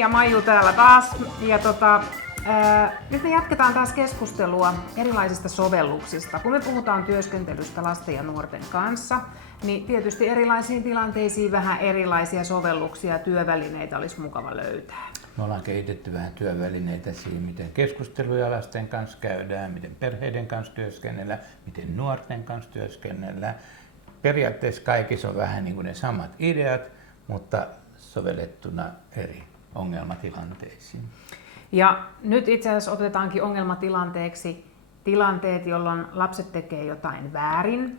ja Maiju täällä taas. Ja nyt me jatketaan taas keskustelua erilaisista sovelluksista. Kun me puhutaan työskentelystä lasten ja nuorten kanssa, niin tietysti erilaisiin tilanteisiin vähän erilaisia sovelluksia ja työvälineitä olisi mukava löytää. Me ollaan kehitetty vähän työvälineitä siihen, miten keskusteluja lasten kanssa käydään, miten perheiden kanssa työskennellään, miten nuorten kanssa työskennellään. Periaatteessa kaikissa on vähän niin kuin ne samat ideat, mutta sovellettuna eri ongelmatilanteisiin. Ja nyt itse asiassa otetaankin ongelmatilanteeksi tilanteet, jolloin lapset tekee jotain väärin,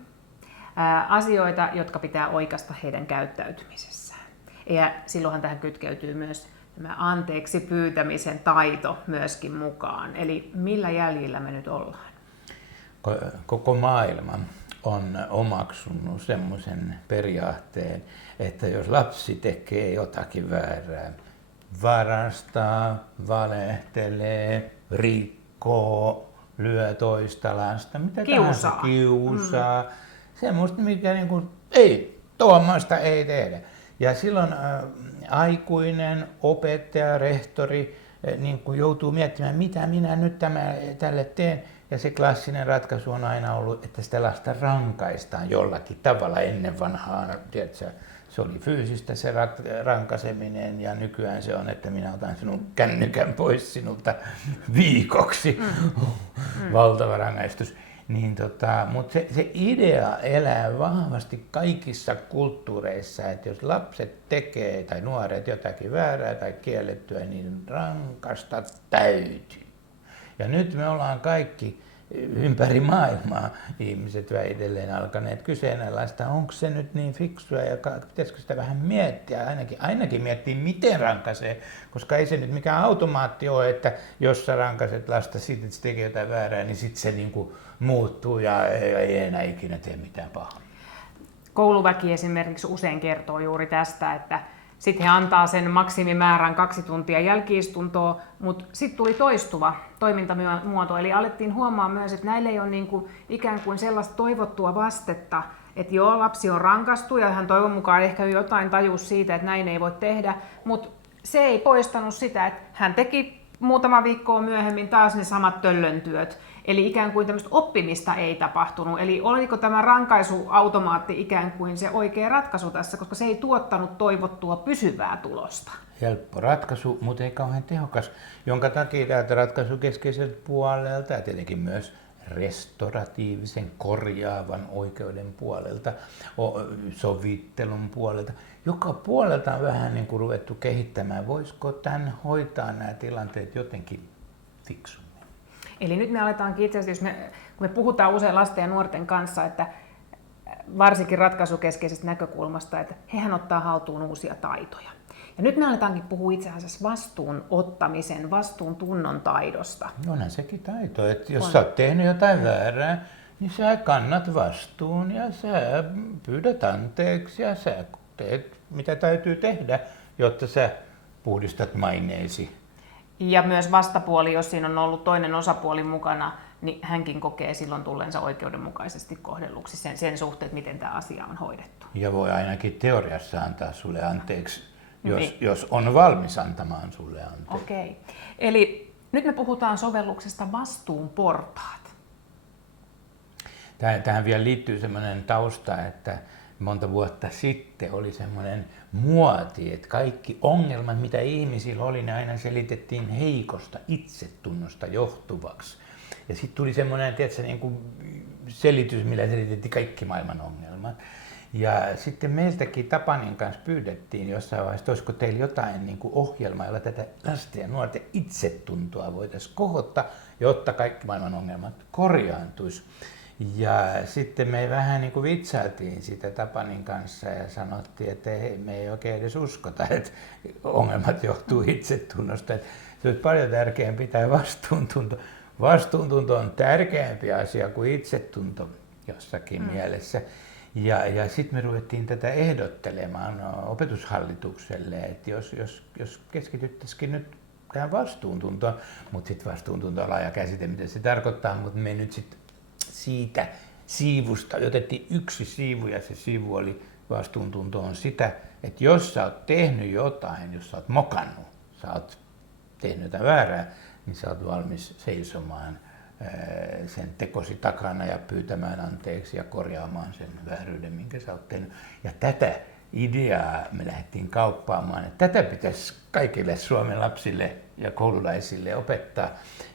asioita, jotka pitää oikaista heidän käyttäytymisessään. Ja silloinhan tähän kytkeytyy myös tämä anteeksi pyytämisen taito myöskin mukaan. Eli millä jäljillä me nyt ollaan? Koko maailma on omaksunut semmoisen periaatteen, että jos lapsi tekee jotakin väärää, varastaa, valehtelee, rikkoo, lyö toista lasta, mitä tahansa, kiusaa, semmoista, mikä niinku, ei, tuommoista ei tehdä. Ja silloin aikuinen, opettaja, rehtori niin joutuu miettimään, mitä minä nyt tälle teen. Ja se klassinen ratkaisu on aina ollut, että sitä lasta rankaistaan jollakin tavalla ennen vanhaa. Tiedätkö, se oli fyysistä se rankaiseminen ja nykyään se on, että minä otan sinun kännykän pois sinulta viikoksi. Valtava rangaistus. Niin mutta se idea elää vahvasti kaikissa kulttuureissa, että jos lapset tekee tai nuoret jotakin väärää tai kiellettyä, niin rankasta täytyy. Ja nyt me ollaan kaikki ympäri maailmaa ihmiset vähitellen alkaneet kyseenalaistaa, onko se nyt niin fiksua ja pitäisikö sitä vähän miettiä, ainakin miettiä miten rankaisee, koska ei se nyt mikään automaatti ole, että jos sä rankaset lasta, sitten se tekee jotain väärää, niin sitten se niinku muuttuu ja ei enää ikinä tee mitään pahaa. Kouluväki esimerkiksi usein kertoo juuri tästä, että sitten he antaa sen maksimimäärän 2 tuntia jälki-istuntoa, mutta sitten tuli toistuva toimintamuoto. Eli alettiin huomaa myös, että näillä ei ole niinku ikään kuin sellaista toivottua vastetta, että joo, lapsi on rankastu ja hän toivon mukaan ehkä jotain tajuus siitä, että näin ei voi tehdä, mutta se ei poistanut sitä, että hän teki muutama viikkoa myöhemmin taas ne samat töllöntyöt. Eli ikään kuin tämmöistä oppimista ei tapahtunut. Eli oliko tämä rankaisuautomaatti ikään kuin se oikea ratkaisu tässä, koska se ei tuottanut toivottua pysyvää tulosta? Helppo ratkaisu, mutta ei kauhean tehokas, jonka takia täältä ratkaisukeskeiseltä puolelta ja tietenkin myös restoratiivisen korjaavan oikeuden puolelta, sovittelun puolelta, joka puolelta on vähän niin kuin ruvettu kehittämään. Voisiko tämän hoitaa nämä tilanteet jotenkin fiksummin? Eli nyt me aletaankin itse asiassa, kun me puhutaan usein lasten ja nuorten kanssa, että varsinkin ratkaisukeskeisestä näkökulmasta, että hehän ottaa haltuun uusia taitoja. Ja nyt me aletaankin puhua itse asiassa vastuun ottamisen, vastuun tunnon taidosta. Onhan sekin taito, että jos sä oot tehnyt jotain väärää, niin sä kannat vastuun ja sä pyydät anteeksi ja sä teet mitä täytyy tehdä, jotta sä puhdistat maineesi. Ja myös vastapuoli, jos siinä on ollut toinen osapuoli mukana, niin hänkin kokee silloin tulleensa oikeudenmukaisesti kohdelluksi sen suhteen, miten tämä asia on hoidettu. Ja voi ainakin teoriassa antaa sulle anteeksi, jos on valmis antamaan sulle anteeksi. Okei. Eli nyt me puhutaan sovelluksesta vastuun portaat. Tähän vielä liittyy semmoinen tausta, että monta vuotta sitten oli semmoinen muoti, että kaikki ongelmat, mitä ihmisillä oli, ne aina selitettiin heikosta itsetunnosta johtuvaksi. Ja sitten tuli semmoinen niin kuin selitys, millä selitettiin kaikki maailman ongelmat. Ja sitten meiltäkin Tapanin kanssa pyydettiin jossain vaiheessa, että olisiko teillä jotain niin kuin ohjelmaa, jolla tätä lasten ja nuorten itsetuntoa voitaisiin kohottaa, jotta kaikki maailman ongelmat korjaantuisi. Ja sitten me vähän niin kuin vitsailtiin sitä Tapanin kanssa ja sanottiin, että hei, me ei oikein edes uskota, että ongelmat johtuu itsetunnosta. Että se olisi paljon tärkeämpi tämä vastuuntunto. Vastuuntunto on tärkeämpi asia kuin itsetunto jossakin mielessä. Ja sitten me ruvettiin tätä ehdottelemaan opetushallitukselle, että jos keskityttäisikin nyt tähän vastuuntuntoon, mutta sitten vastuuntunto on laaja käsite, mitä se tarkoittaa, mutta me nyt sitten siitä siivusta otettiin yksi siivu ja se siivu oli vastuuntunto on sitä, että jos sä oot tehnyt jotain, jos sä oot mokannut, sä oot tehnyt jotain väärää, niin sä oot valmis seisomaan sen tekosi takana ja pyytämään anteeksi ja korjaamaan sen vääryyden, minkä sä oot tehnyt. Ja tätä ideaa me lähdettiin kauppaamaan, että tätä pitäisi kaikille Suomen lapsille ja koululaisille opettaa.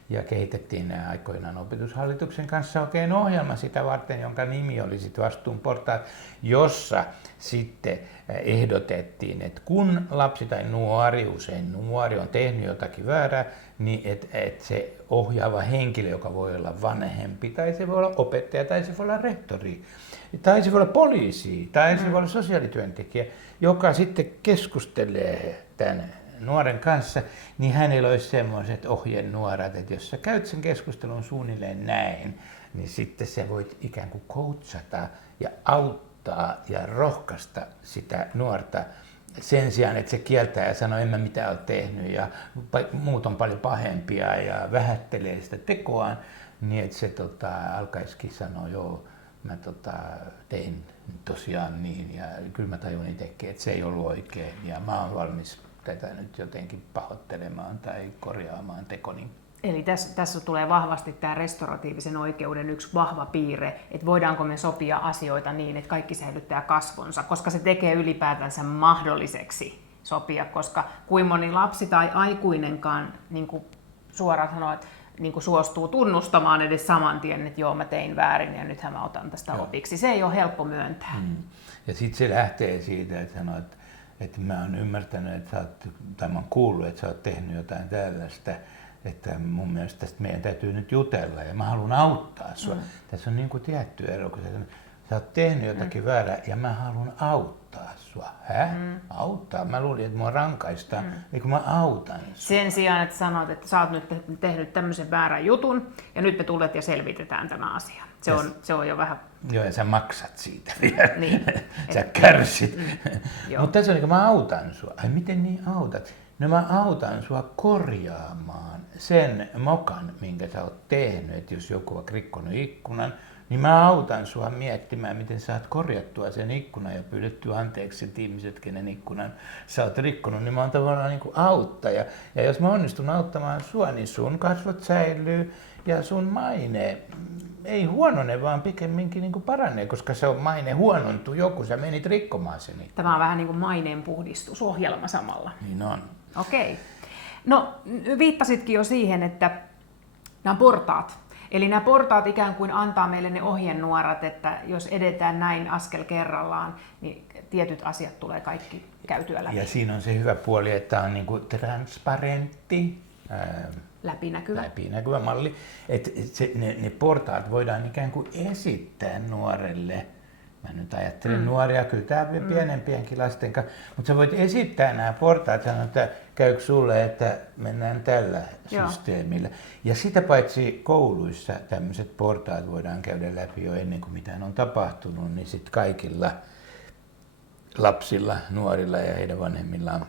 Ja kehitettiin aikoinaan Opetushallituksen kanssa oikein ohjelma sitä varten, jonka nimi oli sitten Vastuun portaat, jossa sitten ehdotettiin, että kun lapsi tai nuori, usein nuori on tehnyt jotakin väärää, niin että se ohjaava henkilö, joka voi olla vanhempi, tai se voi olla opettaja, tai se voi olla rehtori, tai se voi olla poliisi, tai se voi olla sosiaalityöntekijä, joka sitten keskustelee tämän nuoren kanssa, niin hänellä olisi semmoiset ohjenuorat, että jos sä käyt sen keskustelun suunnilleen näin, niin sitten sä voit ikään kuin coachata ja auttaa ja rohkaista sitä nuorta sen sijaan, että se kieltää ja sanoo, en mä mitään ole tehnyt ja muut on paljon pahempia ja vähättelee sitä tekoaan, niin että se alkaisikin sanoa, joo, mä tein tosiaan niin ja kyllä mä tajun itsekin, että se ei ollut oikein ja mä oon valmis tätä nyt jotenkin pahoittelemaan tai korjaamaan tekoni. Eli tässä tulee vahvasti tämä restauratiivisen oikeuden yksi vahva piirre, että voidaanko me sopia asioita niin, että kaikki säilyttää kasvonsa, koska se tekee ylipäätänsä mahdolliseksi sopia, koska kuin moni lapsi tai aikuinenkaan niin kuin suoraan sanoo, että niin kuin suostuu tunnustamaan edes saman tien, että joo, mä tein väärin ja nythän mä otan tästä opiksi. Se ei ole helppo myöntää. Ja sitten se lähtee siitä, että sanoo, että mä oon ymmärtänyt, että sä oot, tai mä oon kuullut, että sä oot tehnyt jotain tällaista, että mun mielestä tästä meidän täytyy nyt jutella ja mä haluan auttaa sua. Tässä on niin kuin tietty ero, kun sä oot tehnyt jotakin väärää ja mä haluan auttaa sua. Auttaa? Mä luulin, että mua rankaistaan, eikö mä autan sua. Sen sijaan, että sanot, että sä oot nyt tehnyt tämmöisen väärän jutun ja nyt me tulet ja selvitetään tämä asia. Se on jo vähän... Joo, ja sä maksat siitä vielä. Niin. Sä kärsit. Mutta tässä on niin, mä autan sua. Ai miten niin autat? No mä autan sua korjaamaan sen mokan, minkä sä oot tehnyt. Että jos joku on rikkonut ikkunan, niin mä autan sua miettimään, miten sä oot korjattua sen ikkunan ja pyydettyä anteeksi sen ihmiset, kenen ikkunan sä oot rikkonut. Niin mä oon tavallaan niin kuin auttaja. Ja jos mä onnistun auttamaan sua, niin sun kasvot säilyy ja sun maine ei huonone, vaan pikemminkin niin kuin paranee, koska se on maine huonontuu joku, sä menit rikkomaan sen. Tämä on vähän niin kuin maineen puhdistusohjelma samalla. Niin on. Okei. No viittasitkin jo siihen, että nämä portaat. Eli nämä portaat ikään kuin antaa meille ne ohjenuorat, että jos edetään näin askel kerrallaan, niin tietyt asiat tulee kaikki käytyä läpi. Ja siinä on se hyvä puoli, että on niin kuin transparentti, läpinäkyvä malli. Että ne portaat voidaan ikään kuin esittää nuorelle. Mä nyt ajattelen nuoria, kyllä tämä pienempienkin lasten kanssa, mutta sä voit esittää nämä portaat, sanoa, että käykö sulle, että mennään tällä systeemillä. Ja sitä paitsi kouluissa tämmöiset portaat voidaan käydä läpi jo ennen kuin mitään on tapahtunut, niin sitten kaikilla lapsilla, nuorilla ja heidän vanhemmillaan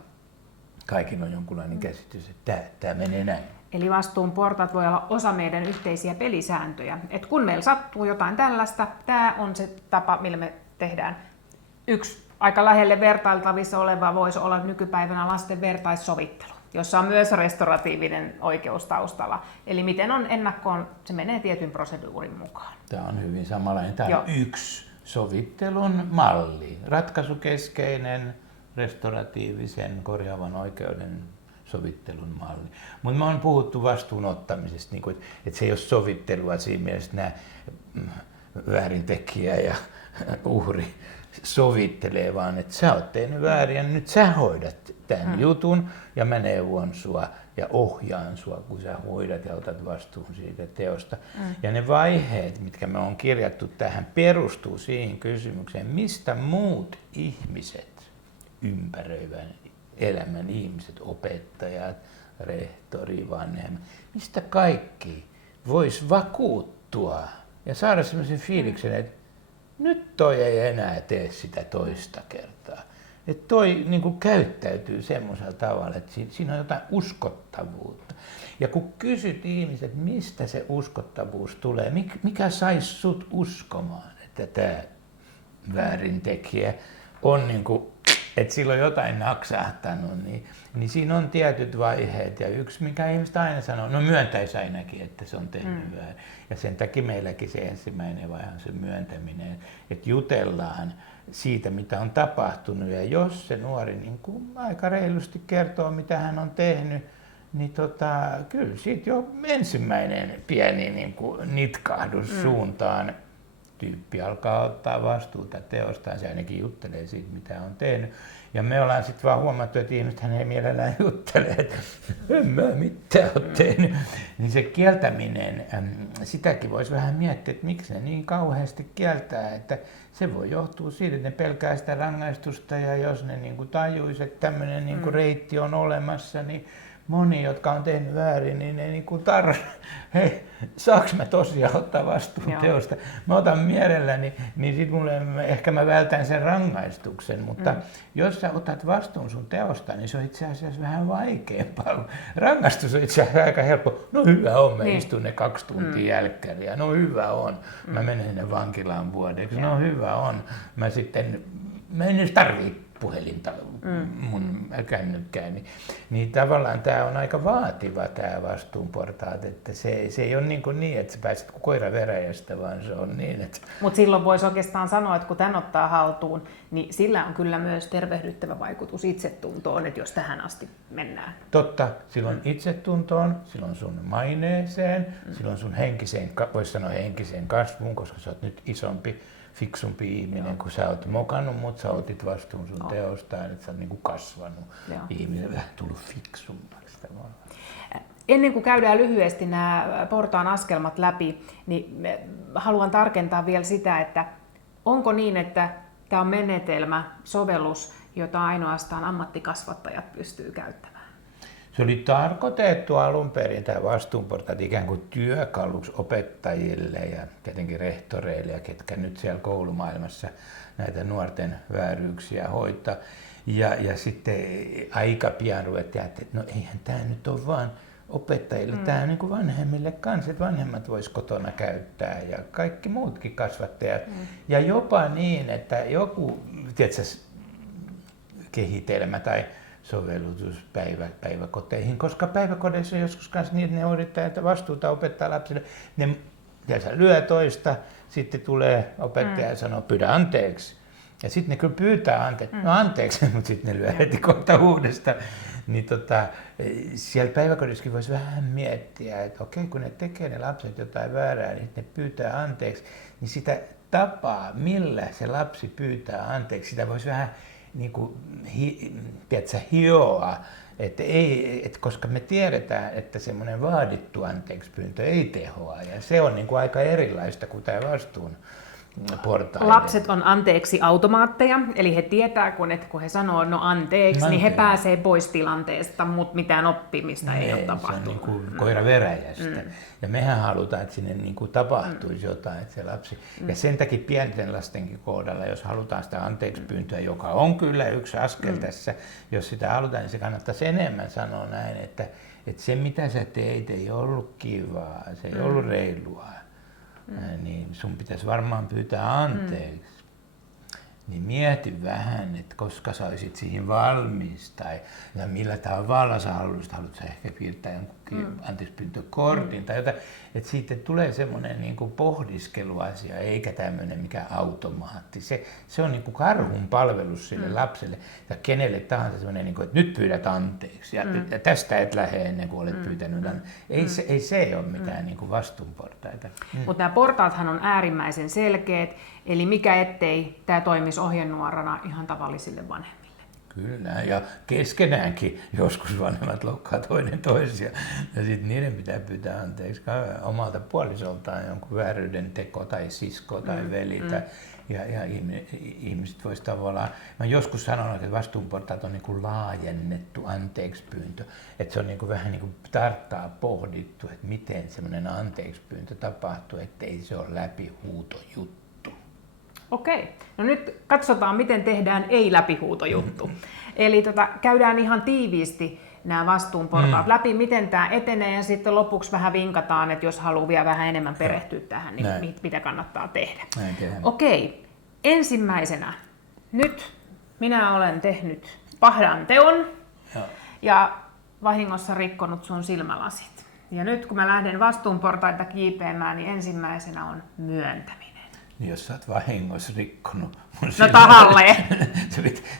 kaikilla on jonkunlainen käsitys, että tämä menee näin. Eli vastuun portaat voi olla osa meidän yhteisiä pelisääntöjä. Et kun meillä sattuu jotain tällaista, tämä on se tapa, millä me tehdään. Yksi aika lähelle vertailtavissa oleva voisi olla nykypäivänä lasten vertaissovittelu, jossa on myös restauratiivinen oikeus taustalla. Eli miten on ennakkoon, se menee tietyn proseduurin mukaan. Tämä on hyvin samanlainen. Tämä on yksi sovittelun malli, ratkaisukeskeinen, restauratiivisen, korjaavan oikeuden sovittelun malli. Mutta me on puhuttu vastuun ottamisesta, niin että se ei ole sovittelua siinä mielessä, nämä väärintekijä ja uhri sovittelee, vaan että sä oot tehnyt väärin ja nyt sä hoidat tämän jutun ja mä neuvon sua ja ohjaan sua, kun sä hoidat ja otat vastuun siitä teosta. Ja ne vaiheet, mitkä me on kirjattu tähän, perustuu siihen kysymykseen, mistä muut ihmiset, ympäröivän elämän ihmiset, opettajat, rehtori, vanhemmat, mistä kaikki vois vakuuttua ja saada sellaisen fiiliksen, että nyt toi ei enää tee sitä toista kertaa. Että toi niin kuin käyttäytyy semmoisella tavalla, että siinä on jotain uskottavuutta. Ja kun kysyt ihmiset, mistä se uskottavuus tulee, mikä saisi sut uskomaan, että tämä väärintekijä on niin kuin että silloin jotain naksahtanut, niin siinä on tietyt vaiheet. Ja yksi, mikä ihmiset aina sanoo, no myöntäisi ainakin, että se on tehnyt väärin. Ja sen takia meilläkin se ensimmäinen vaihe on se myöntäminen, että jutellaan siitä, mitä on tapahtunut. Ja jos se nuori niin kuin aika reilusti kertoo, mitä hän on tehnyt, niin kyllä siitä jo ensimmäinen pieni niin kuin nitkahdus suuntaan. Tyyppi alkaa ottaa vastuuta teostaan, se ainakin juttelee siitä, mitä on tehnyt. Ja me ollaan sitten vaan huomattu, että ihmisethän ei mielellään juttele, että en mä mitään ole tehnyt. Niin se kieltäminen, sitäkin voisi vähän miettiä, että miksi ne niin kauheasti kieltää, että se voi johtua siitä, että ne pelkää sitä rangaistusta ja jos ne niin kuin tajuisi, että tämmöinen niin kuin reitti on olemassa, niin moni, jotka on tehnyt väärin, niin ne niinku hei, saaks mä tosiaan ottaa vastuun teosta? Mä otan mielelläni, niin sit ehkä mä vältän sen rangaistuksen, mutta jos sä otat vastuun sun teosta, niin se on itse asiassa vähän vaikeampaa. Rangaistus on itse asiassa aika helppo. No hyvä on, mä istun ne 2 tuntia jälkkäriä. No hyvä on, mä menen sinne vankilaan vuodeksi. No hyvä on, mä en edes tarvii puhelinta mun kännykkääni. Niin tavallaan tämä on aika vaativa tämä vastuunportaat, että se ei ole niin, että sä pääset koira veräjästä, vaan se on niin, että... Mutta silloin voisi oikeastaan sanoa, että kun tän ottaa haltuun, niin sillä on kyllä myös tervehdyttävä vaikutus itsetuntoon, että jos tähän asti mennään. Totta, silloin itsetuntoon, silloin sun maineeseen, silloin sun henkiseen, voisi sanoa henkiseen kasvuun, koska sä oot nyt isompi, fiksumpi ihminen, kun sä oot mokannut, mutta sä otit vastuun sun teostaan, että sä oot niinku kasvanut ihminen, vähän tullut fiksummaksi. Ennen kuin käydään lyhyesti nämä portaan askelmat läpi, niin haluan tarkentaa vielä sitä, että onko niin, että tämä on menetelmä, sovellus, jota ainoastaan ammattikasvattajat pystyy käyttämään? Se oli tarkoitettu alun perin tämä vastuunportaat ikään kuin työkaluksi opettajille ja tietenkin rehtoreille ja ketkä nyt siellä koulumaailmassa näitä nuorten vääryyksiä hoitaa. Ja sitten aika pian ruvettiin, että no eihän tämä nyt ole vaan opettajille, tämä on niin kuin vanhemmille kanssa, että vanhemmat vois kotona käyttää ja kaikki muutkin kasvattajat. Ja jopa niin, että joku kehitelmä tai sovellutus päiväkoteihin, koska päiväkodeissa on joskus kanssa niin, että ne yrittää että vastuuta opettaa lapsille. Ne lyö toista, sitten tulee opettaja ja sanoo, pyydä anteeksi. Ja sitten ne kyllä pyytää anteeksi, no anteeksi, mutta sitten ne lyö heti kohta uudestaan. Niin siellä päiväkodissakin voisi vähän miettiä, että okei, kun ne tekee ne lapset jotain väärää, niin ne pyytää anteeksi, niin sitä tapaa, millä se lapsi pyytää anteeksi, sitä voisi vähän niin kuin, hioa, että koska me tiedetään, että semmoinen vaadittu anteeksipyyntö ei tehoa, ja se on niin kuin aika erilaista kuin tämä vastuun portaille. Lapset on anteeksi automaatteja, eli he tietää, kun he sanoo no anteeksi, niin he pääsee pois tilanteesta, mutta mitään oppimista ei ole tapahtunut. Se on niin kuin koira veräjästä. Ja mehän halutaan, että sinne niin kuin tapahtuisi jotain, että se lapsi. Ja sen takia pienten lastenkin kohdalla, jos halutaan sitä anteeksipyyntöä, joka on kyllä yksi askel tässä, jos sitä halutaan, niin se kannattaisi enemmän sanoa näin, että se mitä sä teit ei ollut kivaa, se ei ollut reilua. Niin sun pitäisi varmaan pyytää anteeksi. Niin mieti vähän, että koska sä olisit siihen valmis ja millä tavalla sä haluaisit ehkä piirtää jonkun anteeksipyyntökortin tai jotain. Että siitä tulee semmoinen niin kuin pohdiskeluasia eikä tämmöinen mikä automaatti. Se on niin kuin karhun palvelus sille lapselle ja kenelle tahansa semmoinen, niin kuin, että nyt pyydät anteeksi ja tästä et lähde ennen kuin olet pyytänyt anteeksi. Ei se ole mitään niin kuin vastuunportaita. Mutta nämä portaathan on äärimmäisen selkeät, eli mikä ettei tämä toimisi ohjenuorana ihan tavallisille vanhemmille. Kyllä, ja keskenäänkin joskus vanhemmat loukkaa toinen toisia ja sitten niiden pitää pyytää anteeksi omalta puolisoltaan jonkun vääryyden teko tai sisko tai veli. Ja ihmiset voisi tavallaan, mä joskus sanonut, että vastuunportaat on niin kuin laajennettu anteekspyyntö, että se on niin kuin vähän niin kuin tarkkaan pohdittu, että miten semmoinen anteekspyyntö tapahtuu, ettei se ole läpihuutojuttu. Okei, no nyt katsotaan, miten tehdään ei-läpihuutojuttu. Eli käydään ihan tiiviisti nämä vastuunportaat läpi, miten tämä etenee ja sitten lopuksi vähän vinkataan, että jos haluaa vielä vähän enemmän perehtyä tähän, niin mitä kannattaa tehdä. Okei, ensimmäisenä nyt minä olen tehnyt pahdan teon Joo. ja vahingossa rikkonut sun silmälasit. Ja nyt kun mä lähden vastuunportaita kiipeämään, niin ensimmäisenä on myöntäminen. Niin jos sä oot vahingossa rikkonut mun No tahalleen.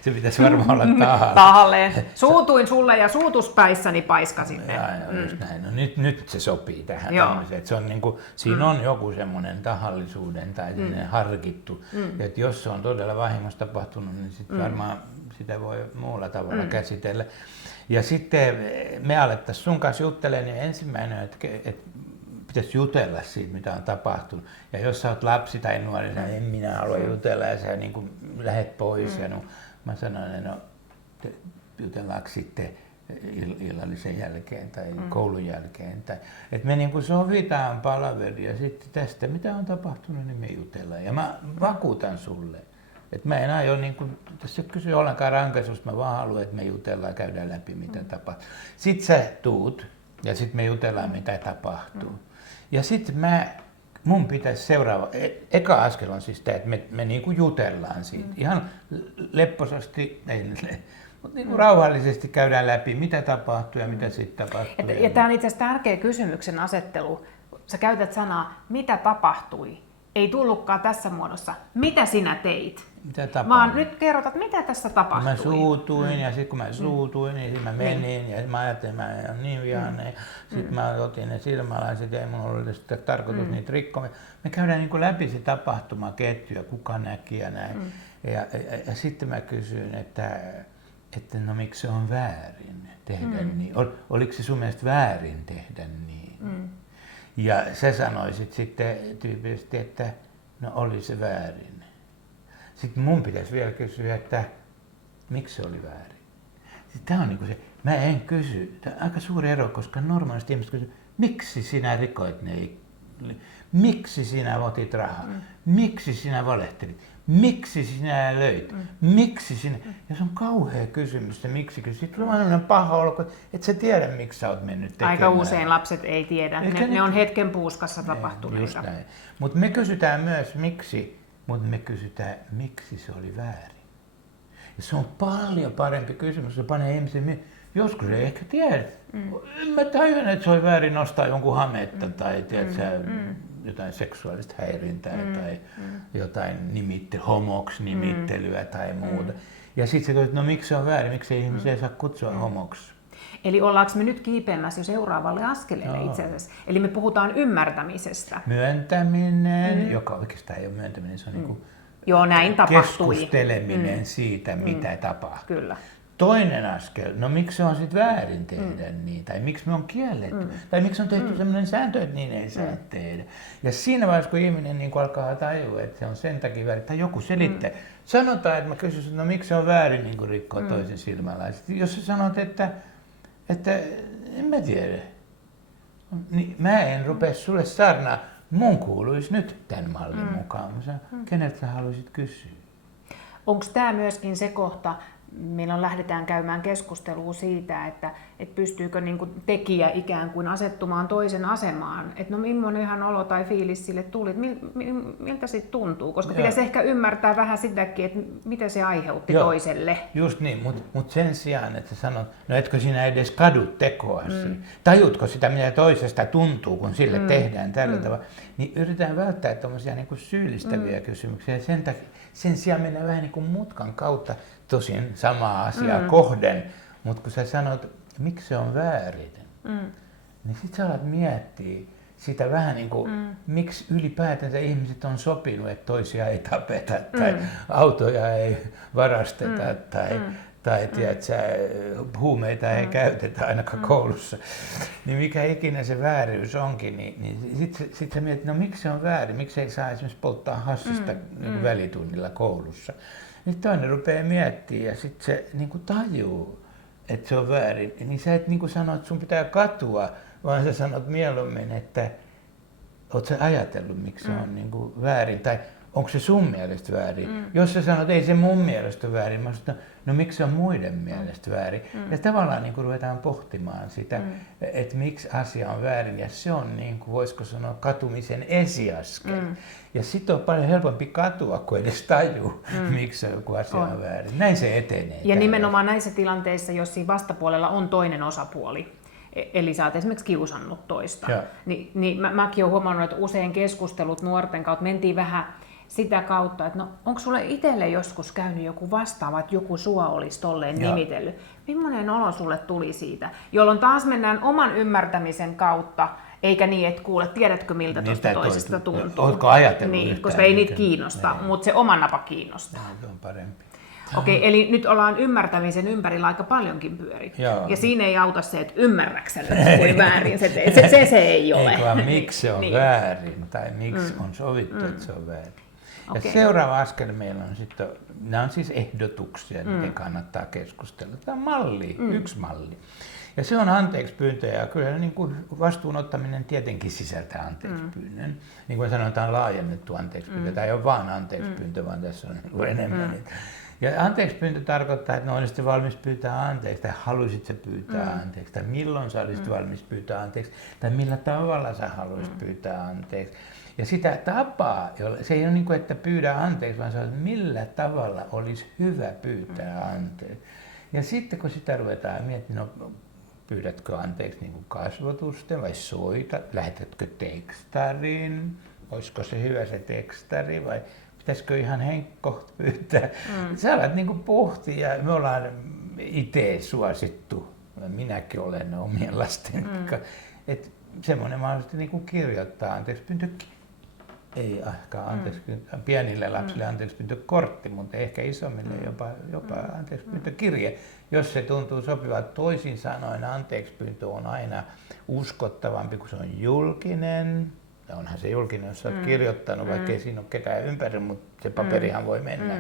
se pitäisi varmaan olla tahalleen. Tahalleen. Suutuin sulle ja suutuspäissäni paiskasin ne. Joo, just näin. No nyt se sopii tähän Joo. tämmöiseen. Että se on niinku, siinä on joku semmoinen tahallisuuden tai harkittu. Että jos se on todella vahingossa tapahtunut, niin sitten varmaan sitä voi muulla tavalla käsitellä. Ja sitten me alettaisiin sun kanssa juttelemaan, niin ensimmäinen, että pitäisi jutella siitä, mitä on tapahtunut. Ja jos sä oot lapsi tai nuori, sä en minä halua jutella ja sä niin kuin lähet pois. Ja no, mä sanoin, että no, jutellaanko sitten illallisen jälkeen tai koulun jälkeen. Että me niin kuin sovitaan palaveri ja sitten tästä, mitä on tapahtunut, niin me jutellaan. Ja mä vakuutan sulle, että mä en aio, niin kuin, tässä ei kysy ollenkaan rankaisusta, mä vaan haluan, että me jutellaan ja käydään läpi, mitä tapahtuu. Sitten sä tuut ja sitten me jutellaan, mitä tapahtuu. Ja sitten mun pitäisi seuraava, eka askel on siis tämä, että me niin kuin jutellaan siitä. Ihan lepposasti, mutta niin kuin rauhallisesti käydään läpi, mitä tapahtuu ja mitä sitten tapahtuu. Ja tämä on itse asiassa tärkeä kysymyksen asettelu. Sä käytät sanaa, mitä tapahtui. Ei tullutkaan tässä muodossa, mitä sinä teit. Mitä tapahtui? Vaan nyt kerrotat, mitä tässä tapahtui. Mä suutuin ja sitten kun mä suutuin, niin mä menin ja mä ajattelin, että mä oon niin vihainen. Sitten mä otin ne silmälasit ja ei mun ollut sitten tarkoitus niitä rikkoa. Me käydään niin kuin läpi se tapahtumaketju ja kuka näki ja näin. Ja sitten mä kysyin, että no miksi se on väärin tehdä niin? Oliko se sun mielestä väärin tehdä niin? Ja sä sanoisit sitten tyypillisesti, että no oli se väärin. Sitten mun pitäisi vielä kysyä, että miksi se oli väärin. Tämä on niin kuin se, mä en kysy, tämä on aika suuri ero, koska normaalisti ihmiset kysyvät, miksi sinä rikoit ne, miksi sinä otit rahaa, miksi sinä valehtelit, miksi sinä löit, miksi sinä, ja se on kauhea kysymys se miksi, sitten tulee sellainen paha olo, että sä tiedä miksi sä oot mennyt tekemään. Aika usein lapset ei tiedä, ne on hetken puuskassa tapahtuneita. Mutta me kysytään myös miksi, mutta me kysytään miksi se oli väärin. Ja se on paljon parempi kysymys, se panee ihmisen, joskus ei ehkä tiedä. En mä tajun, että se oli väärin nostaa jonkun hametta tai tiedätkö, jotain seksuaalista häirintää tai jotain homoksi nimittelyä tai muuta. Ja sitten se tuli, että no miksi se on väärin, miksi ihmisiä ei saa kutsua homoksi. Eli ollaanko me nyt kiipeämässä jo seuraavalle askeleelle itse asiassa? Eli me puhutaan ymmärtämisestä. Myöntäminen, joka oikeastaan ei ole myöntäminen, se on niinku joo, näin tapahtui. Keskusteleminen siitä, mitä tapahtuu. Kyllä. Toinen askel, no miksi se on sitten väärin tehdä niin, tai miksi me on kielletty, tai miksi on tehty sellainen sääntö, että niin ei saa tehdä. Ja siinä vaiheessa, kun ihminen niin alkaa tajua, että se on sen takia väärin, tai joku selittää. Sanotaan, että mä kysyisin, no miksi se on väärin niin rikkoa toisen silmällä. Jos sä sanot, että en mä tiedä, niin mä en rupea sulle saarnaa, mun kuuluisi nyt tämän mallin mukaan. Mä sanon, keneltä sä haluaisit kysyä? Onko tämä myöskin se kohta, milloin lähdetään käymään keskustelua siitä, että pystyykö niin kuin tekijä ikään kuin asettumaan toisen asemaan, että no millainen olo tai fiilis sille tuli, miltä siitä tuntuu, koska pitäisi ehkä ymmärtää vähän sitäkin, että mitä se aiheutti toiselle. Just niin, mutta sen sijaan, että sä sanot, no etkö sinä edes kadu tekoasi, tajutko sitä, mitä toisesta tuntuu, kun sille tehdään tällä tavalla, niin yritetään välttää tämmöisiä niin kuin syyllistäviä kysymyksiä ja sen sijaan mennään vähän niin kuin mutkan kautta, tosin samaa asiaa kohden, mutta kun sä sanot, miksi se on väärin, niin sit sä alat miettiä sitä vähän niin kuin, miksi ylipäätänsä ihmiset on sopinut, että toisia ei tapeta tai autoja ei varasteta tai tiedätkö, huumeita ei käytetä ainakaan koulussa. Niin mikä ikinä se vääryys onkin, niin sit sä mietit, no miksi se on väärin, miksi ei saa esimerkiksi polttaa hassista niin välitunnilla koulussa. Nyt toinen rupeaa miettimään ja sitten se niin kuin tajuu, että se on väärin. Niin sä et niin kuin sano, että sun pitää katua, vaan sä sanot mieluummin, että oot sä ajatellut, miksi se on niin kuin väärin. Tai onko se sun mielestä väärin? Jos sä sanot, ei se mun mielestä väärin, mä sanon, no miksi se on muiden mielestä väärin? Ja tavallaan niin kuin ruvetaan pohtimaan sitä, että miksi asia on väärin, ja se on, niin kuin, voisiko sanoa, katumisen esiaskel. Ja sitten on paljon helpompi katua, kuin edes tajuu, miksi joku asia on väärin. Näin se etenee. Ja nimenomaan näissä tilanteissa, jos siinä vastapuolella on toinen osapuoli, eli sä oot esimerkiksi kiusannut toista, niin mäkin olen huomannut, että usein keskustelut nuorten kautta mentiin vähän sitä kautta, että no, onko sulle itselle joskus käynyt joku vastaava, että joku sua olisi tolleen nimitellyt? Millainen olo sulle tuli siitä? Jolloin taas mennään oman ymmärtämisen kautta, eikä niin, että kuule, tiedätkö miltä tuosta toisesta tuntuu. Oletko ajatellut niin, koska ei niitä kiinnosta, mutta se oma napa kiinnostaa. Se on parempi. Okei, eli nyt ollaan ymmärtämisen ympärillä aika paljonkin pyöritty. Ja siinä ei auta se, että ymmärräksä kuin väärin se teet. Se ei ole. Ei vaan miksi se on väärin tai miksi on sovittu, että se on väärin. Ja seuraava askel meillä on sitten, nämä on siis ehdotuksia, miten kannattaa keskustella. Tämä on malli, yksi malli. Ja se on anteeksipyyntö, ja kyllä niin kuin vastuunottaminen tietenkin sisältää anteeksipyynnön. Niin kuin sanoin, tämä on laajennettu anteeksipyyntö. Tämä ei ole vaan anteeksipyyntö, vaan tässä on enemmän. Ja anteeksipyyntö tarkoittaa, että no olisit valmis pyytää anteeksi, tai haluaisit sä pyytää anteeksi, tai milloin sä olisit valmis pyytää anteeksi, tai millä tavalla sä haluaisit pyytää anteeksi. Ja sitä tapaa, se ei ole niin kuin, että pyydä anteeksi, vaan se on, millä tavalla olisi hyvä pyytää anteeksi. Ja sitten kun sitä ruvetaan miettimään, no pyydätkö anteeksi niin kuin kasvotusten vai soita, lähetätkö tekstariin, olisiko se hyvä se tekstari vai pitäisikö ihan henkkoht pyytää. Sä alat niin kuin pohtia, me ollaan itse suosittu, minäkin olen omien lasten kanssa, että semmoinen mahdollisesti niin kuin kirjoittaa anteeksi pyyntökin. Ei ehkä pienille lapsille anteeksipyyntökortti, mutta ehkä isommille jopa anteeksipyyntökirje, jos se tuntuu sopivalta. Toisin sanoen anteeksipyyntö on aina uskottavampi, kun se on julkinen. Ja onhan se julkinen, jos olet kirjoittanut, vaikka ei siinä ole ketään ympäri, mutta se paperihan voi mennä.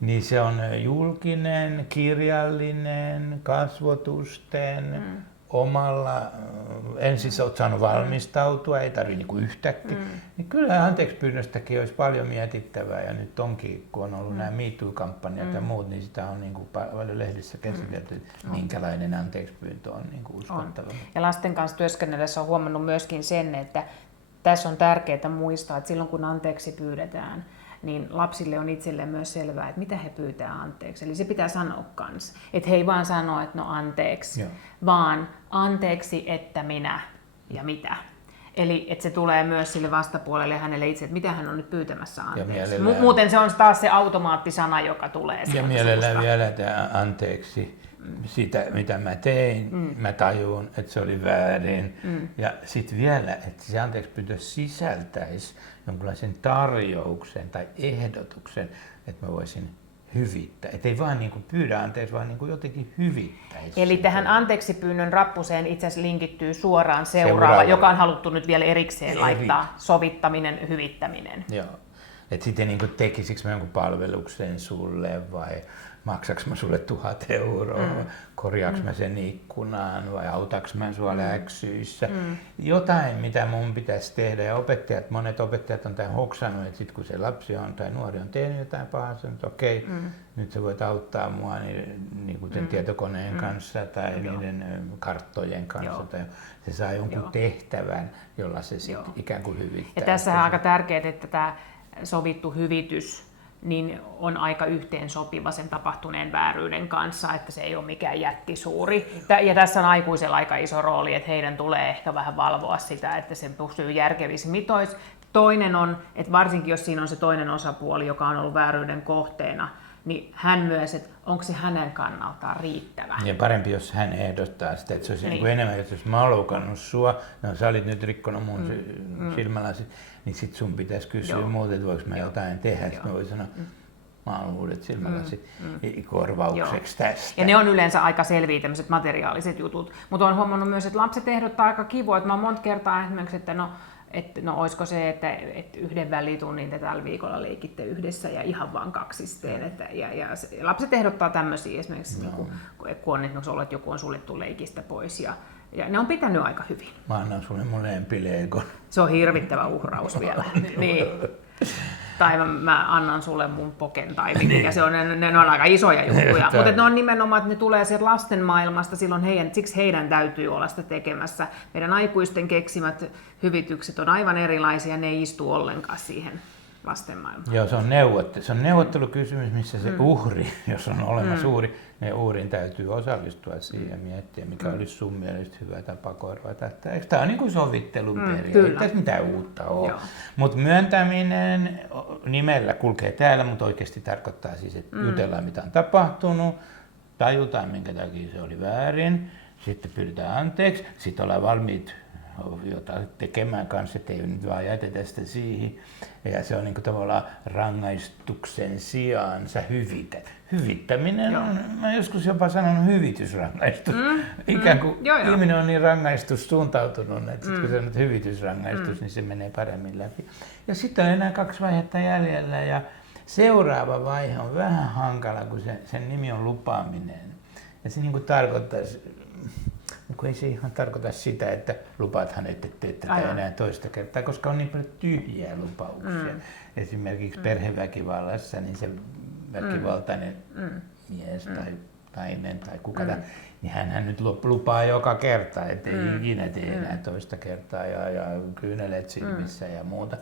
Niin se on julkinen, kirjallinen, kasvotusten, omalla, ensin olet saanut valmistautua, ei tarvitse niinku yhtäkkiä. Niin kyllä anteeksipyynnöstäkin olisi paljon mietittävää, ja nyt onkin, kun on ollut nämä MeToo-kampanjat ja muut, niin sitä on niinku paljon lehdissä käsitelty, minkälainen anteeksipyyntö on niinku uskottava. Ja lasten kanssa työskennellessä on huomannut myöskin sen, että tässä on tärkeää muistaa, että silloin kun anteeksi pyydetään, niin lapsille on itselleen myös selvää, että mitä he pyytää anteeksi. Eli se pitää sanoa kanssa. Että he ei vaan sano, että no anteeksi, vaan anteeksi, että minä ja mitä. Eli että se tulee myös sille vastapuolelle ja hänelle itse, että mitä hän on nyt pyytämässä anteeksi. Muuten se on taas se automaattisana, joka tulee sieltä. Ja mielellään vielä tämä anteeksi sitä, mitä mä tein, mä tajuun, että se oli väärin. Ja sitten vielä, että se anteeksipyyntö sisältäisi jonkinlaisen tarjouksen tai ehdotuksen, että mä voisin hyvittää. Että ei vaan niin kuin pyydä anteeksi, vaan niin kuin jotenkin hyvittäisi. Eli tähän anteeksipyynnön rappuseen itse asiassa linkittyy suoraan seuraava, joka on haluttu nyt vielä erikseen laittaa, sovittaminen, hyvittäminen. Joo. Että sitten niin tekisikö mä jonkun palveluksen sulle vai maksaks mä sulle 1,000 €, korjaaks mä sen ikkunaan vai autaks mä sua läksyissä. Jotain, mitä mun pitäisi tehdä, ja monet opettajat on tämän hoksannut, että sit kun se lapsi on tai nuori on tehnyt jotain pahaa, sanoo, että okei, nyt sä voit auttaa mua niin kuin tietokoneen kanssa tai niiden karttojen kanssa. Tai se saa jonkun tehtävän, jolla se sitten ikään kuin hyvittää. Ja tässä on aika tärkeää, että tämä sovittu hyvitys niin on aika yhteensopiva sen tapahtuneen vääryyden kanssa, että se ei ole mikään jättisuuri. Ja tässä on aikuisella aika iso rooli, että heidän tulee ehkä vähän valvoa sitä, että se pysyy järkevissä mitoissa. Toinen on, että varsinkin jos siinä on se toinen osapuoli, joka on ollut vääryyden kohteena, niin hän myös, että onko se hänen kannaltaan riittävä. Ja parempi, jos hän ehdottaa sitä, että se olisi niin kuin enemmän, että jos mä oon loukannut sua, no sä olit nyt rikkonut mun silmälasi, niin sit sun pitäisi kysyä muuten, että voiko mä jotain tehdä. Sitten mä voin sanoa, mä oon uudet silmälasit korvaukseksi tästä. Ja ne on yleensä aika selviä tämmöiset materiaaliset jutut. Mutta olen huomannut myös, että lapset ehdottaa aika kivoa, että mä oon monta kertaa esimerkiksi, että no olisiko se, että yhden välitunnin te tällä viikolla leikitte yhdessä ja ihan vaan kaksisteen. Ja lapset ehdottaa tämmöisiä esimerkiksi, kun on esimerkiksi ollut, että joku on suljettu leikistä pois. Ja ne on pitänyt aika hyvin. Mä annan sulle mun lempileekon. Se on hirvittävä uhraus vielä. Niin. tai mä annan sulle mun poken, tai mikä se on, ne on aika isoja juttuja. Mutta ne on nimenomaan, että ne tulee sieltä lasten maailmasta, silloin siksi heidän täytyy olla sitä tekemässä. Meidän aikuisten keksimät hyvitykset on aivan erilaisia, ne ei istu ollenkaan siihen lasten maailmaan. Joo, se on neuvottelukysymys, missä se uhri, jos on olemassa uhri, niin uhrin täytyy osallistua siihen ja miettiä, mikä olisi sun mielestä hyvä tapa korvata. Eikö tämä on niin kuin sovittelun periaate? Ei tässä mitään uutta ole. Mutta myöntäminen nimellä kulkee täällä, mutta oikeasti tarkoittaa siis, että jutellaan mitä on tapahtunut, tajutaan minkä takia se oli väärin, sitten pyydetään anteeksi, sitten ollaan valmiit jotain tekemään kanssa, ettei nyt vaan jätetä sitä siihen. Ja se on niin kuin tavallaan rangaistuksen sijaan sä hyvität. Hyvittäminen on, mä joskus jopa sanonut hyvitysrangaistus. Ikään kuin ihminen on niin rangaistus suuntautunut, että sit kun se on nyt hyvitysrangaistus, niin se menee paremmin läpi. Ja sitten on enää 2 vaihetta jäljellä ja seuraava vaihe on vähän hankala, kun sen nimi on lupaaminen. Ja se niin kuin tarkoittaisi, kun ei se ihan tarkoita sitä, että lupaathan, että tee tätä enää toista kertaa, koska on niin paljon tyhjiä lupauksia. Esimerkiksi perheväkivallassa, niin se väkivaltainen mies tai nainen tai kuka niin hän nyt lupaa joka kerta, ettei ikinä tee enää toista kertaa ja kyynelet silmissä ja muuta.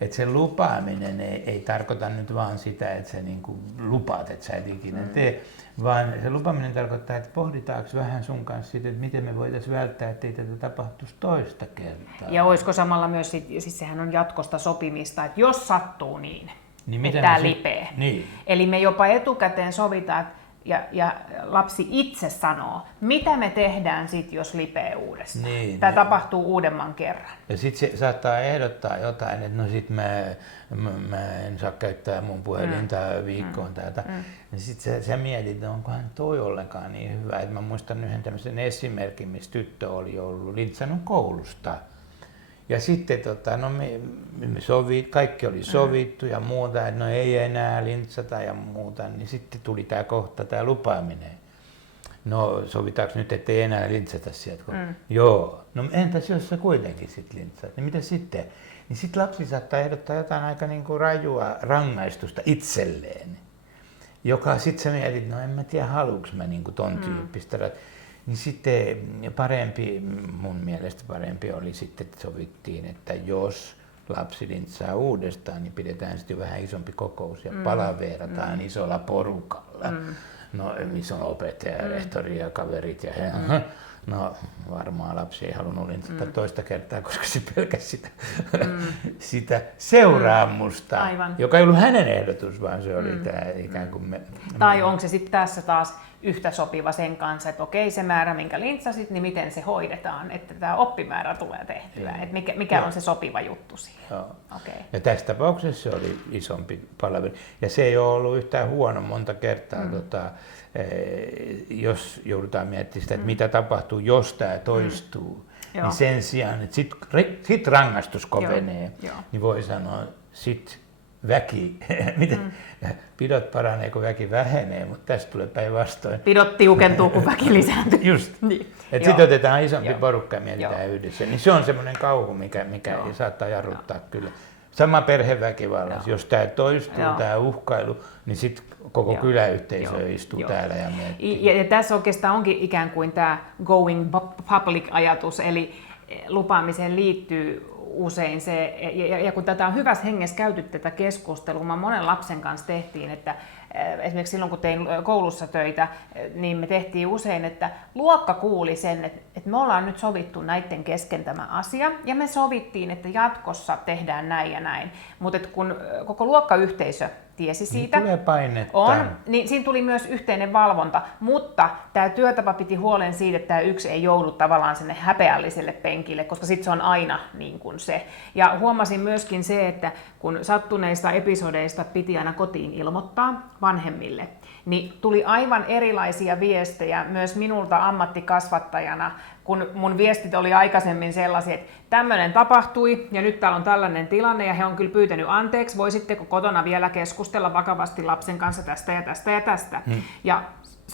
Että se lupaaminen ei tarkoita nyt vaan sitä, että sä niinku lupaat, että sä et ikinä tee, vaan se lupaaminen tarkoittaa, että pohditaanko vähän sun kanssa siitä, että miten me voitaisiin välttää, ettei tätä tapahtuisi toista kertaa. Ja olisiko samalla myös, siis sehän on jatkosta sopimista, että jos sattuu niin että tämä lipee. Niin. Eli me jopa etukäteen sovitaan, ja lapsi itse sanoo, mitä me tehdään sitten, jos lipee uudestaan. Tämä tapahtuu uudemman kerran. Ja sitten se saattaa ehdottaa jotain, että no sit mä en saa käyttää mun puhelinta viikkoon tätä. Ja sitten sä mietit, että onkohan toi ollenkaan niin hyvä. Et mä muistan yhden tämmöisen esimerkin, missä tyttö oli ollut lintsannut koulusta. Ja sitten kaikki oli sovittu ja muuta, että no ei enää lintsata ja muuta, niin sitten tuli tämä kohta, tämä lupaaminen. No sovitaanko nyt, ettei enää lintsata sieltä? Joo. No entäs jos sä kuitenkin sit lintsaat, niin mitä sitten? Niin sitten lapsi saattaa ehdottaa jotain aika niinku rajua rangaistusta itselleen, joka sitten sä mietit, no en mä tiedä haluuks mä niinku ton tyyppistä. Niin sitten mun mielestä parempi oli sitten, että sovittiin, että jos lapsi lintsaa uudestaan, niin pidetään sitten vähän isompi kokous ja palaveerataan isolla porukalla. No missä on opettaja, rehtori ja kaverit ja no varmaan lapsi ei halunnut lintsata toista kertaa, koska se pelkäsi sitä seuraamusta, joka ei ollut hänen ehdotus, vaan se oli tämä ikään kuin Tai onko se sitten tässä taas yhtä sopiva sen kanssa, että okei, se määrä, minkä lintsasit, niin miten se hoidetaan, että tämä oppimäärä tulee tehtyä, että mikä on se sopiva juttu siihen. Okay. Ja tässä tapauksessa se oli isompi palaveri. Ja se ei ole ollut yhtään huono monta kertaa, jos joudutaan miettimään sitä, että mitä tapahtuu, jos tämä toistuu. Niin sen sijaan, että sit rangaistus kovenee, niin voi sanoa, sit väki, pidot paranee, kun väki vähenee, mutta tästä tulee päinvastoin. Pidot tiukentuu, kun väki lisääntyy. Just. Niin. Että sitten otetaan isompi porukka ja mietitään yhdessä. Niin se on semmoinen kauhu, mikä saattaa jarruttaa kyllä. Sama perheväkivallassa, jos tämä toistuu, tämä uhkailu, niin sitten koko kyläyhteisö istuu täällä ja miettii. Ja tässä oikeastaan onkin ikään kuin tämä going public-ajatus, eli lupaamiseen liittyy usein se, ja kun tätä on hyvässä hengessä käyty tätä keskustelua, mä monen lapsen kanssa tehtiin, että esimerkiksi silloin kun tein koulussa töitä, niin me tehtiin usein, että luokka kuuli sen, että me ollaan nyt sovittu näiden kesken tämä asia, ja me sovittiin, että jatkossa tehdään näin ja näin, mutta kun koko luokkayhteisö tiesi siitä, niin tulee painetta. Niin siinä tuli myös yhteinen valvonta, mutta tämä työtapa piti huolen siitä, että tämä yksi ei joudu tavallaan sinne häpeälliselle penkille, koska sitten se on aina niin kuin se. Ja huomasin myöskin se, että kun sattuneista episodeista piti aina kotiin ilmoittaa vanhemmille, niin tuli aivan erilaisia viestejä myös minulta ammattikasvattajana, kun mun viestit oli aikaisemmin sellaisia, että tämmöinen tapahtui ja nyt täällä on tällainen tilanne ja he on kyllä pyytänyt anteeksi, voisitteko kotona vielä keskustella vakavasti lapsen kanssa tästä ja tästä ja tästä. Ja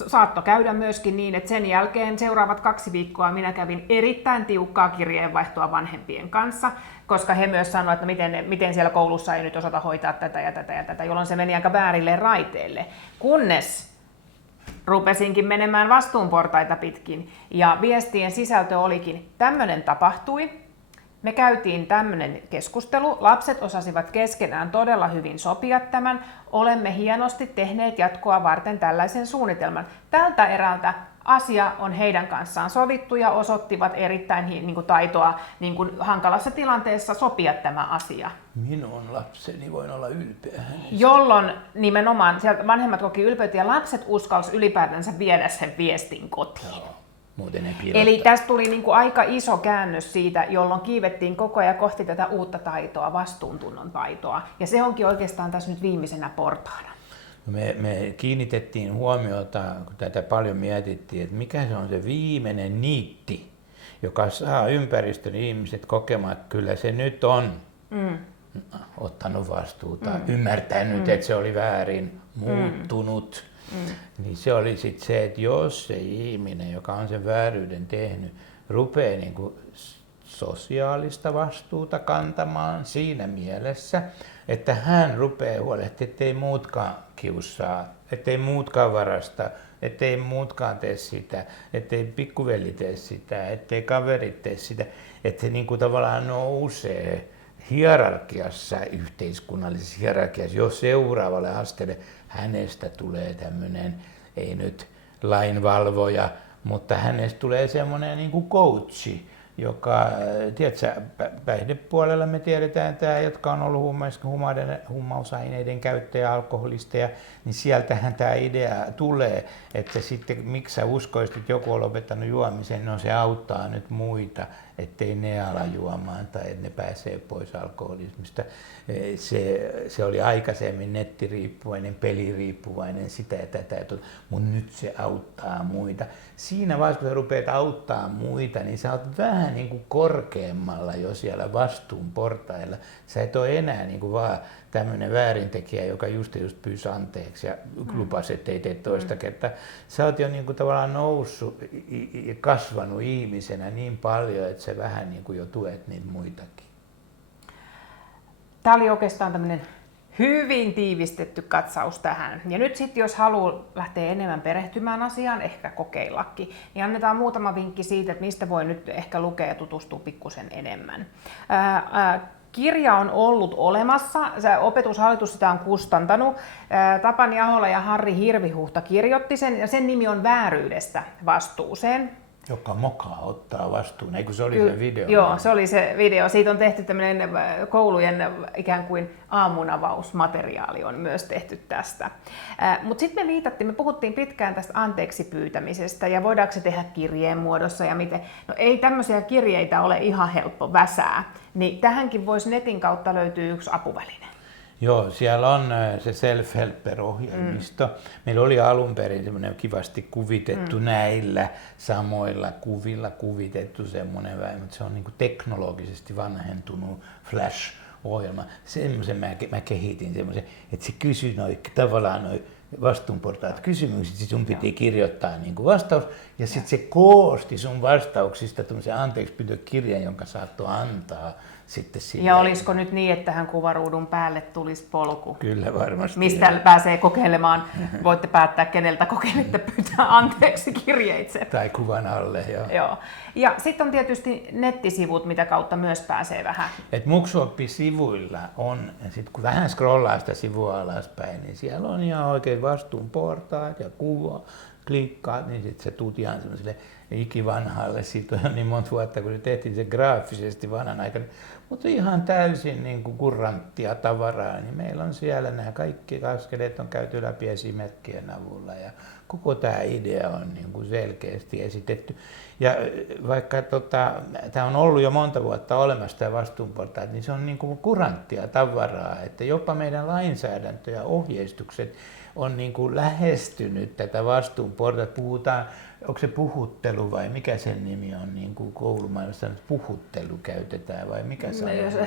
Saattoi käydä myöskin niin, että sen jälkeen seuraavat 2 viikkoa minä kävin erittäin tiukkaa kirjeenvaihtoa vanhempien kanssa, koska he myös sanoivat, että miten siellä koulussa ei nyt osata hoitaa tätä ja tätä ja tätä, jolloin se meni aika väärille raiteille. Kunnes rupesinkin menemään vastuunportaita pitkin ja viestien sisältö olikin, tämmöinen tapahtui. Me käytiin tämmöinen keskustelu, lapset osasivat keskenään todella hyvin sopia tämän, olemme hienosti tehneet jatkoa varten tällaisen suunnitelman. Tältä erältä asia on heidän kanssaan sovittu ja osoittivat erittäin taitoa hankalassa tilanteessa sopia tämä asia. Minun lapseni, voin olla ylpeä hänestä. Jolloin nimenomaan sieltä vanhemmat koki ylpeyttä ja lapset uskalsi ylipäätänsä viedä sen viestin kotiin. Joo. Eli tästä tuli aika iso käännös siitä, jolloin kiivettiin koko ajan kohti tätä uutta taitoa, vastuuntunnon taitoa. Ja se onkin oikeastaan tässä nyt viimeisenä portaana. Me kiinnitettiin huomiota, kun tätä paljon mietittiin, että mikä se on se viimeinen niitti, joka saa ympäristön ihmiset kokemaan, että kyllä se nyt on ottanut vastuuta, ymmärtänyt, että se oli väärin, muuttunut. Niin se oli sitten se, että jos se ihminen, joka on sen vääryyden tehnyt, rupeaa sosiaalista vastuuta kantamaan siinä mielessä, että hän rupeaa huolehtimaan, ettei muutkaan kiusaa, ettei muutkaan varasta, ettei muutkaan tee sitä, ettei pikkuveli tee sitä, ettei kaverit tee sitä, että se tavallaan nousee hierarkiassa, yhteiskunnallisessa hierarkiassa jo seuraavalle asteelle. Hänestä tulee tämmöinen, ei nyt lainvalvoja, mutta hänestä tulee semmoinen coachi, joka, tiedätkö, päihdepuolella me tiedetään tämä, jotka on ollut huumausaineiden käyttäjä, alkoholisteja, niin sieltähän tämä idea tulee, että sitten miksi sä uskoisit, että joku on lopettanut juomisen, no se auttaa nyt muita, ettei ne ala juomaan tai että ne pääsee pois alkoholismista. Se oli aikaisemmin nettiriippuvainen, peliriippuvainen, sitä ja tätä, mutta nyt se auttaa muita. Siinä vaiheessa, kun sä rupeat auttaa muita, niin sä oot vähän korkeammalla jo siellä vastuun portailla. Sä et ole enää vaan tämmöinen väärintekijä, joka just pyysi anteeksi ja lupasi, ettei tee toista kertaa. Sä oot jo tavallaan noussut ja kasvanut ihmisenä niin paljon, että sä vähän jo tuet niitä muitakin. Tämä oli oikeastaan tämmöinen hyvin tiivistetty katsaus tähän. Ja nyt sitten, jos haluaa lähteä enemmän perehtymään asiaan, ehkä kokeillakin, niin annetaan muutama vinkki siitä, että mistä voi nyt ehkä lukea ja tutustua pikkusen enemmän. Kirja on ollut olemassa, Opetushallitus sitä on kustantanut. Tapani Ahola ja Harri Hirvihuhta kirjoitti sen, ja sen nimi on Vääryydestä vastuuseen. Joka mokaa ottaa vastuun, eikö se oli se video? Joo, se oli se video. Siitä on tehty tämmöinen koulujen ikään kuin aamunavausmateriaali on myös tehty tästä. Mutta sitten me puhuttiin pitkään tästä anteeksi pyytämisestä ja voidaanko se tehdä kirjeen muodossa ja miten. No ei tämmöisiä kirjeitä ole ihan helppo väsää, niin tähänkin voisi netin kautta löytyä yksi apuväline. Joo, siellä on se self-helper-ohjelmisto. Meillä oli alun perin semmoinen kivasti kuvitettu näillä samoilla kuvilla kuvitettu semmoinen, mutta se on teknologisesti vanhentunut Flash-ohjelma. Semmoisen mä kehitin semmoisen, että se kysyi tavallaan vastuunportaat kysymykset, sit sun piti kirjoittaa vastaus, ja sitten se koosti sun vastauksista tämmöisen anteeksipyyntökirjan, jonka saattoi antaa sitten sille. Ja olisiko nyt niin, että tähän kuvaruudun päälle tulisi polku? Kyllä varmasti. Mistä pääsee kokeilemaan, voitte päättää keneltä kokeilette pyytää anteeksi kirjeitse. Tai kuvan alle, joo. Joo. Ja sitten on tietysti nettisivut, mitä kautta myös pääsee vähän. Et Muksuoppi-sivuilla on, sit kun vähän scrollaa sitä sivua alaspäin, niin siellä on ihan oikein vastuunportaat ja kuva, klikkaat, niin sitten se tuut ihan semmoiselle ikivanhalle. Siitä on niin monta vuotta, kun se tehtiin se graafisesti vanhan aikana. Mutta ihan täysin kurranttia tavaraa, niin meillä on siellä nämä kaikki askeleet on käyty läpi esimerkkien avulla ja koko tämä idea on selkeästi esitetty. Ja vaikka tämä on ollut jo monta vuotta olemassa tämä vastuunportaat, niin se on kuranttia tavaraa, että jopa meidän lainsäädäntö ja ohjeistukset on lähestynyt tätä vastuunportaat. Puhutaan, onko se puhuttelu vai mikä sen nimi on, koulumaailmassa puhuttelu käytetään vai mikä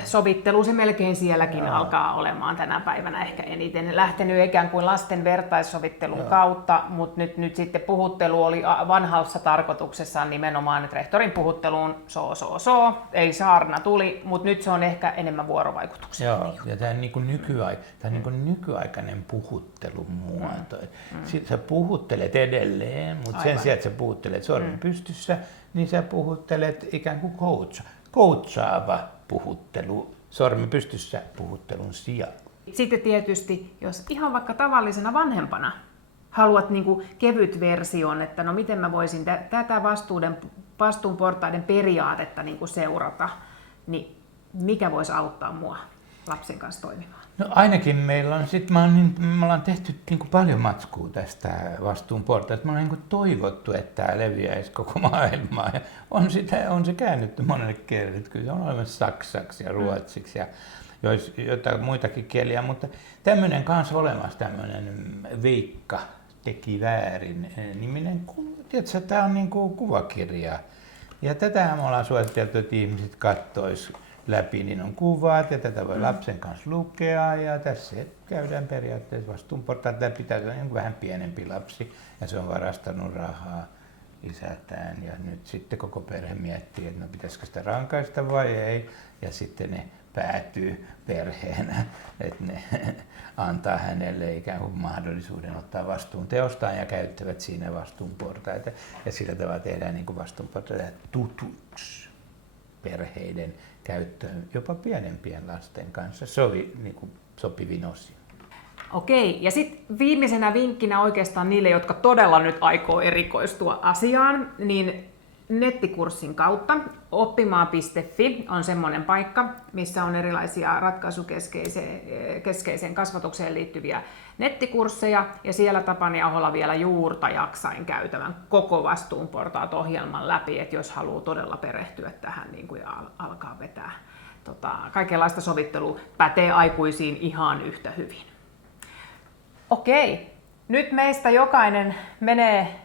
Sovittelu se melkein sielläkin alkaa olemaan tänä päivänä ehkä eniten. Lähtenyt ikään kuin lasten vertaissovittelun kautta, mutta nyt sitten puhuttelu oli vanhassa tarkoituksessaan nimenomaan, että rehtorin puhutteluun eli saarna tuli, mutta nyt se on ehkä enemmän vuorovaikutuksia. Joo, ja tämä on nykyaikainen puhuttelun muoto. Sä puhuttelet edelleen, mutta sen sijaan, että sä puhuttelet sormen pystyssä, niin sä puhuttelet ikään kuin coachaava puhuttelu, sormen pystyssä puhuttelun sijaan. Sitten tietysti, jos ihan vaikka tavallisena vanhempana haluat niin kuin kevyt version, että no miten mä voisin tätä vastuunportaiden periaatetta niin kuin seurata, niin mikä voisi auttaa mua lapsen kanssa toimimaan? No ainakin meillä on, me ollaan tehty niin kuin paljon matskua tästä vastuunportaista. Me ollaan niin kuin toivottu, että tämä leviäisi koko maailmaan. Ja on se käännetty monelle kerran. Kyllä se on olemassa saksaksi ja ruotsiksi ja jotain muitakin kieliä. Mutta tämmöinen kanssa olemassa, tämmöinen Veikka teki väärin niminen. Tiedätkö, tämä on niin kuin kuvakirja. Ja tätä me ollaan suositeltu, että ihmiset kattois läpi, niin on kuvat ja tätä voi lapsen kanssa lukea ja tässä käydään periaatteessa vastuunportaat läpi. Tässä on vähän pienempi lapsi ja se on varastanut rahaa isältään ja nyt sitten koko perhe miettii, että no pitäisikö sitä rankaista vai ei ja sitten ne päätyy perheenä, että ne antaa hänelle ikään kuin mahdollisuuden ottaa vastuun teostaan ja käyttävät siinä vastuunportaita ja sillä tavalla tehdään niin kuin vastuunportaita tutuksi perheiden käyttöön jopa pienempien lasten kanssa sopivin osin. Okei, ja sitten viimeisenä vinkkinä oikeastaan niille, jotka todella nyt aikoo erikoistua asiaan, niin nettikurssin kautta oppimaa.fi on semmoinen paikka, missä on erilaisia ratkaisukeskeiseen kasvatukseen liittyviä nettikursseja, ja siellä Tapani Ahola vielä juurta jaksain käytävän koko vastuunportaat ohjelman läpi, että jos haluaa todella perehtyä tähän niin kuin alkaa vetää kaikenlaista sovittelua, pätee aikuisiin ihan yhtä hyvin. Okei, nyt meistä jokainen menee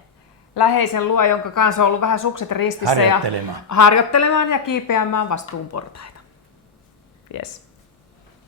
läheisen luo, jonka kanssa on ollut vähän sukset ristissä harjoittelemaan ja kiipeämään vastuunportaita. Yes.